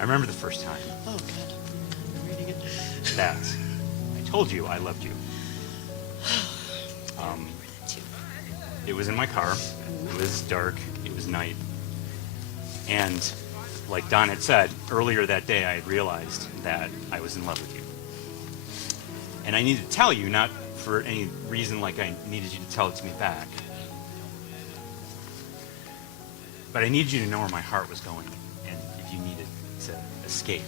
I remember the first time Oh, God. I'm reading it. that I told you I loved you. It was in my car. It was dark. It was night. And like Don had said, earlier that day I had realized that I was in love with you. And I needed to tell you, not for any reason like I needed you to tell it to me back. But I needed you to know where my heart was going. And if you needed to escape,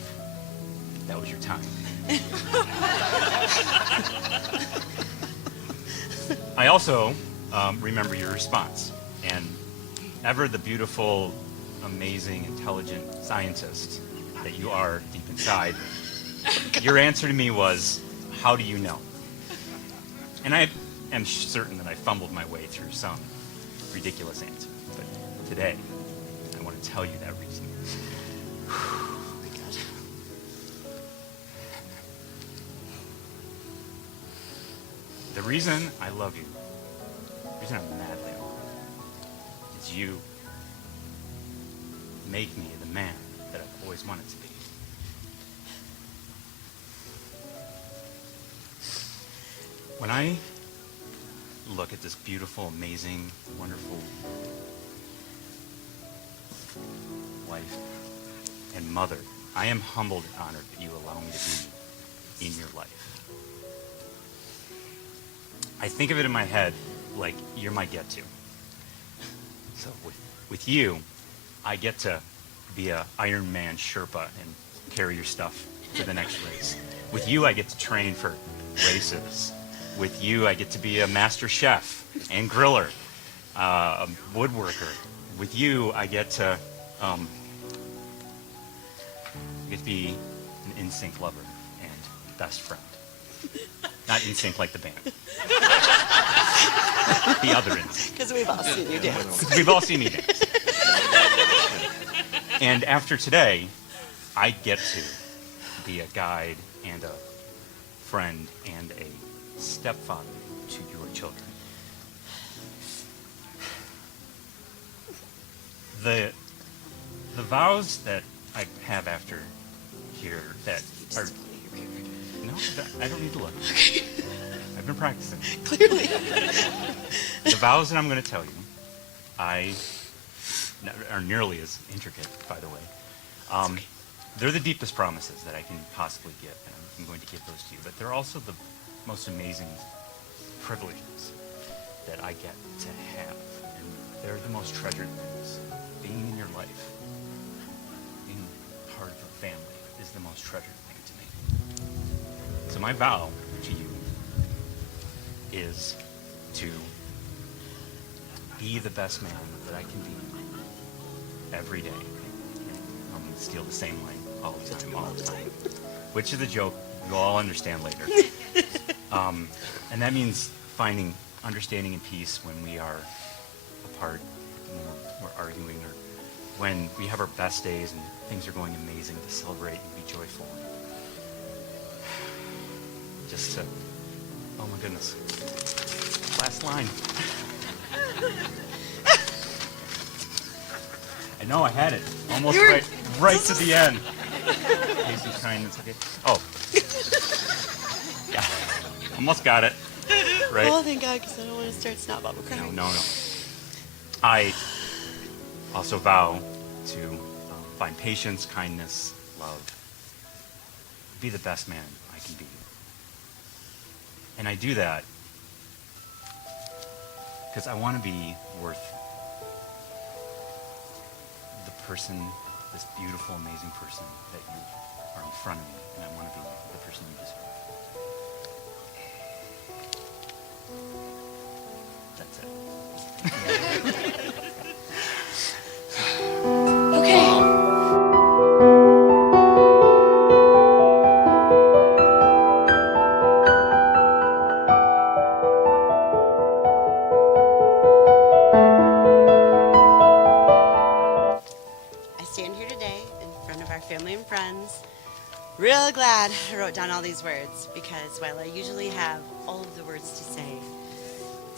that was your time. I also remember your response. And ever the beautiful, amazing, intelligent scientist that you are deep inside, your answer to me was, how do you know? And I am certain that I fumbled my way through some ridiculous answer. But today, I want to tell you that reason. Oh, my God. The reason I love you, the reason I'm madly in love, is you make me the man that I've always wanted to be. When I look at this beautiful, amazing, wonderful wife and mother, I am humbled and honored that you allow me to be in your life. I think of it in my head like you're my get-to. So with you, I get to be a Iron Man Sherpa and carry your stuff to the next race. With you, I get to train for races. With you, I get to be a master chef and griller, a woodworker. With you, I get to be an in-sync lover and best friend. Not in-sync like the band. The other in-sync. Because we've all seen you dance. Because we've all seen me dance. And after today, I get to be a guide and a friend and a stepfather to your children. The vows that I have after here that are... No, I don't need to look. I've been practicing. Clearly. The vows that I'm going to tell you, are nearly as intricate, by the way. They're the deepest promises that I can possibly give, and I'm going to give those to you. But they're also the most amazing privileges that I get to have. And they're the most treasured things. Being in your life, being part of a family is the most treasured thing to me. So my vow to you is to be the best man that I can be every day. I'm going to steal the same line all the time. Which is a joke you'll all understand later. And that means finding understanding and peace when we are apart, when we're arguing, or when we have our best days and things are going amazing, to celebrate and be joyful. Just to, oh my goodness, last line. I know I had it almost right to the end. Peace and kindness. Okay. Oh. Yeah. Almost got it. Right. Oh, thank God, because I don't want to start snot bubble crying. No. I also vow to find patience, kindness, love. Be the best man I can be. And I do that because I want to be worth the person, this beautiful, amazing person that you are in front of me, and I want to be the person you deserve. That's it. Okay. I stand here today in front of our family and friends, real glad I wrote down all these words, because while I usually have all of the words to say,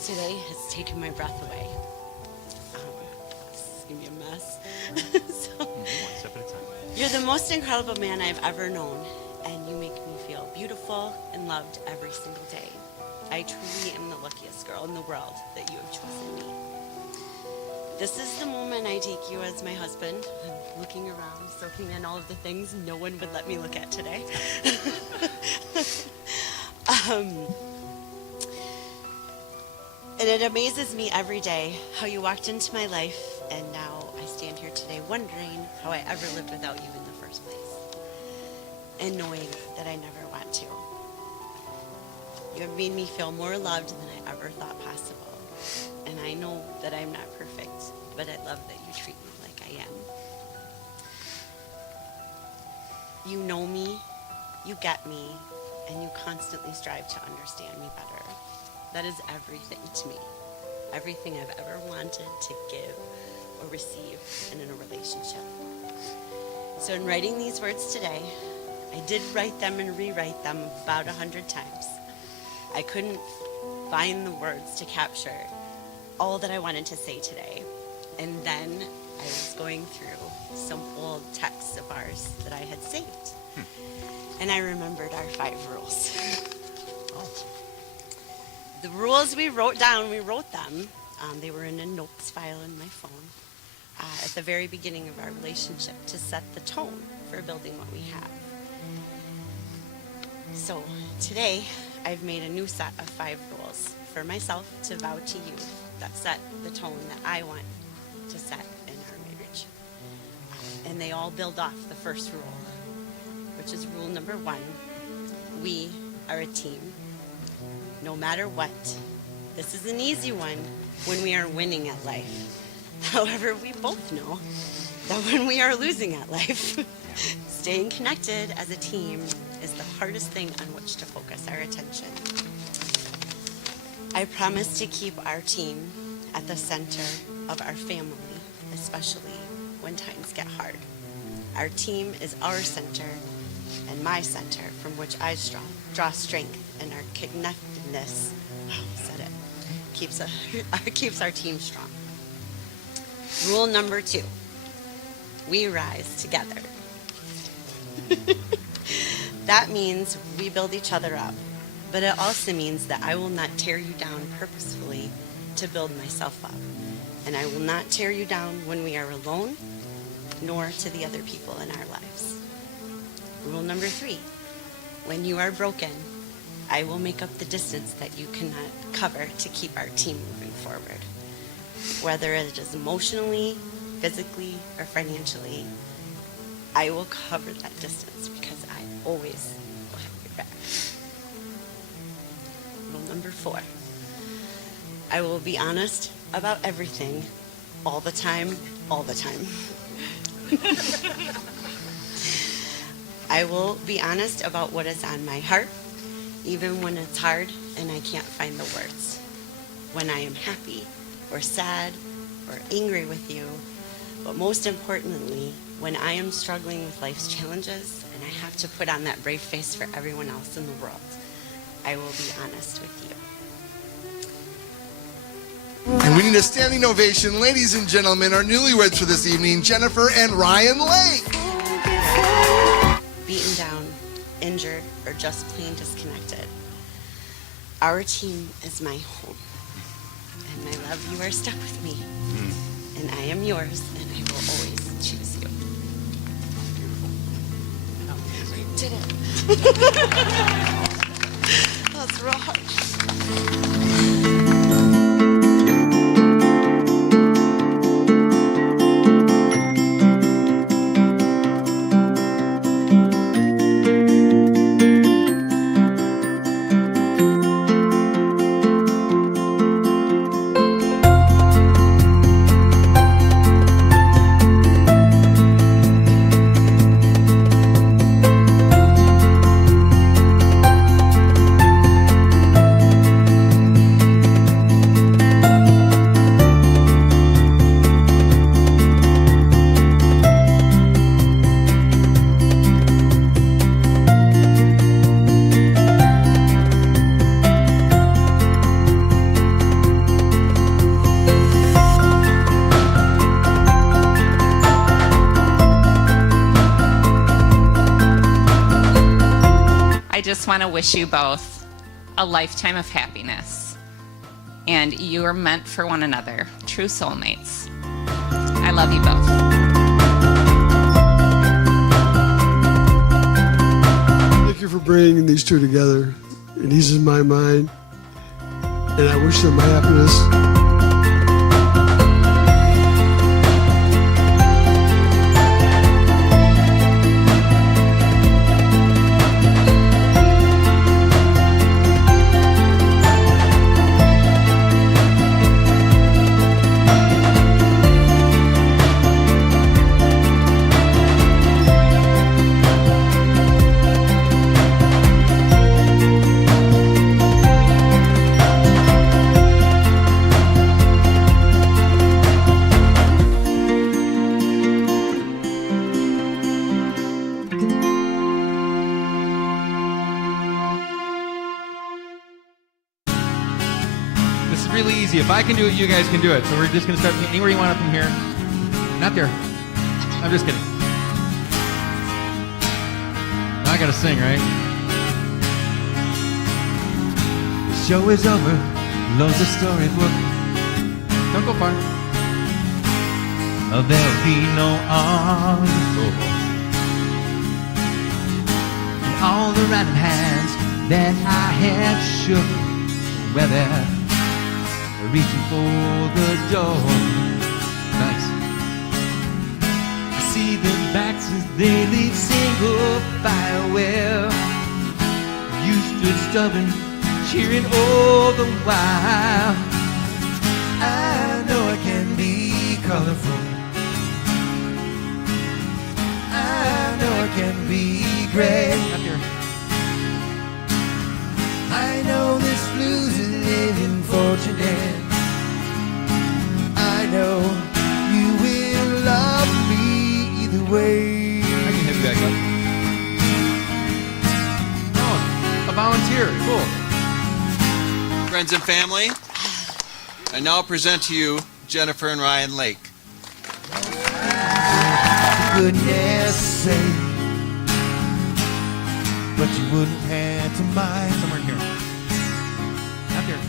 today has taken my breath away. This is going to be a mess. So, One step at a time. You're the most incredible man I've ever known, and you make me feel beautiful and loved every single day. I truly am the luckiest girl in the world that you have chosen me. This is the moment I take you as my husband. I'm looking around, soaking in all of the things no one would let me look at today. And it amazes me every day how you walked into my life, and now I stand here today wondering how I ever lived without you in the first place, and knowing that I never want to. You have made me feel more loved than I ever thought possible, and I know that I'm not perfect, but I love that you treat me like I am. You know me, you get me, and you constantly strive to understand me better. That is everything to me. Everything I've ever wanted to give or receive in a relationship. So in writing these words today, I did write them and rewrite them about 100 times. I couldn't find the words to capture all that I wanted to say today. And then I was going through some old texts of ours that I had saved. And I remembered our 5 rules. The rules we wrote down, we wrote them. They were in a notes file in my phone at the very beginning of our relationship to set the tone for building what we have. So today, I've made a new set of 5 rules for myself to vow to you that set the tone that I want to set in our marriage. And they all build off the first rule, which is rule number 1. We are a team. No matter what. This is an easy one when we are winning at life. However, we both know that when we are losing at life, staying connected as a team is the hardest thing on which to focus our attention. I promise to keep our team at the center of our family, especially when times get hard. Our team is our center and my center from which I draw strength, and our connectedness, keeps our team strong. Rule number 2, we rise together. That means we build each other up, but it also means that I will not tear you down purposefully to build myself up, and I will not tear you down when we are alone, nor to the other people in our lives. Rule number 3, when you are broken, I will make up the distance that you cannot cover to keep our team moving forward. Whether it is emotionally, physically, or financially, I will cover that distance because I always will have your back. Rule number 4, I will be honest about everything, all the time, all the time. I will be honest about what is on my heart, even when it's hard and I can't find the words. When I am happy or sad or angry with you, but most importantly, when I am struggling with life's challenges and I have to put on that brave face for everyone else in the world, I will be honest with you. And we need a standing ovation, ladies and gentlemen, our newlyweds for this evening, Jennifer and Ryan Lake. Beaten down, injured, or just plain disconnected. Our team is my home. And my love, you are stuck with me. And I am yours, and I will always choose you. Beautiful. Did it. That's real hard. just want to wish you both a lifetime of happiness. And you are meant for one another, true soulmates. I love you both. Thank you for bringing these two together. It eases my mind, and I wish them happiness. This is really easy. If I can do it, you guys can do it. So we're just going to start anywhere you want up from here. Not there. I'm just kidding. Now I got to sing, right? The show is over. Loves the storybook. Don't go far. There'll be no encore. And all the random hands that I have shook, well, they're reaching for the door. Nice. I see them backs as they leave single file. Well, you stood stubborn, cheering all the while. I know I can be colorful. I know I can be great. Up here. I know this blues is living fortunate. I know you will love me either way. I can hit back up. Oh, a volunteer. Cool. Friends and family, I now present to you Jennifer and Ryan Lake. Goodness sake, but you wouldn't have to mind. Somewhere here. Up here.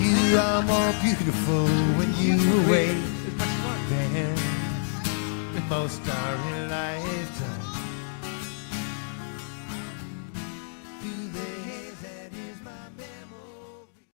You are more beautiful when you wait than most are in lifetime.